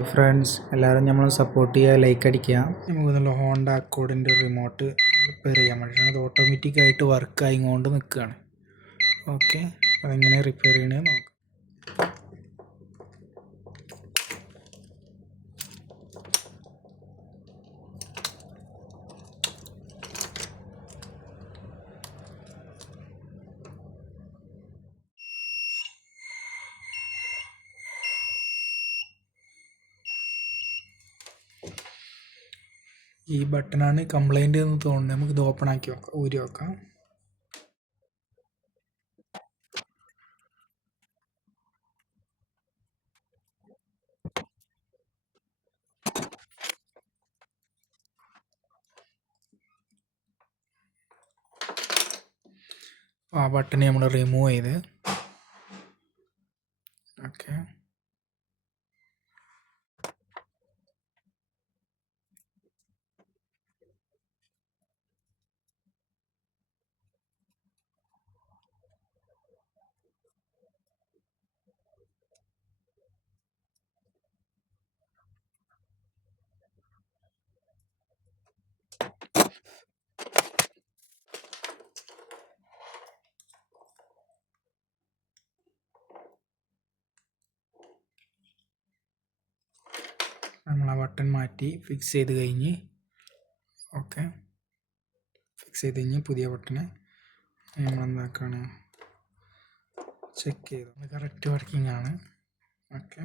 Friends എല്ലാവരും നമ്മൾ support ചെയ്യുക, ലൈക്ക് അടിക്കുക. നമുക്ക് നല്ല ഹോണ്ട അക്കോർഡിൻ്റെ റിമോട്ട് റിപ്പയർ ചെയ്യാൻ വേണ്ടിയിട്ടാണ്. അത് ഓട്ടോമാറ്റിക്കായിട്ട് വർക്ക് ആയിക്കൊണ്ട് നിൽക്കുകയാണ്. ഓക്കെ, അതെങ്ങനെ റിപ്പയർ ചെയ്യണമെന്ന് നോക്കാം. ഈ ബട്ടണാണ് കംപ്ലൈൻറ്റ് എന്ന് തോന്നുന്നത്. നമുക്കിത് ഓപ്പൺ ആക്കി നോക്കാം, ഊരി നോക്കാം. ആ ബട്ടൺ നമ്മൾ റിമൂവ് ചെയ്ത് ഓക്കെ. നമ്മൾ ആ ബട്ടൺ മാറ്റി ഫിക്സ് ചെയ്ത് കഴിഞ്ഞ് ഓക്കെ, ഫിക്സ് ചെയ്ത് കഴിഞ്ഞ് പുതിയ ബട്ടണ് നമ്മൾ എന്താക്കാണ് ചെക്ക് ചെയ്തു. കറക്റ്റ് വർക്കിംഗ് ആണ്. ഓക്കെ.